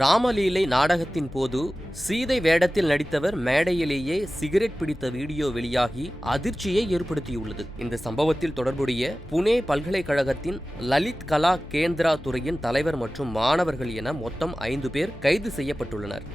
ராமலீலை நாடகத்தின் போது சீதை வேடத்தில் நடித்தவர் மேடையிலேயே சிகரெட் பிடித்த வீடியோ வெளியாகி அதிர்ச்சியை ஏற்படுத்தியுள்ளது. இந்த சம்பவத்தில் தொடர்புடைய புனே பல்கலைக்கழகத்தின் லலித் கலா கேந்திரா துறையின் தலைவர் மற்றும் மாணவர்கள் என மொத்தம் ஐந்து பேர் கைது செய்யப்பட்டுள்ளனர்.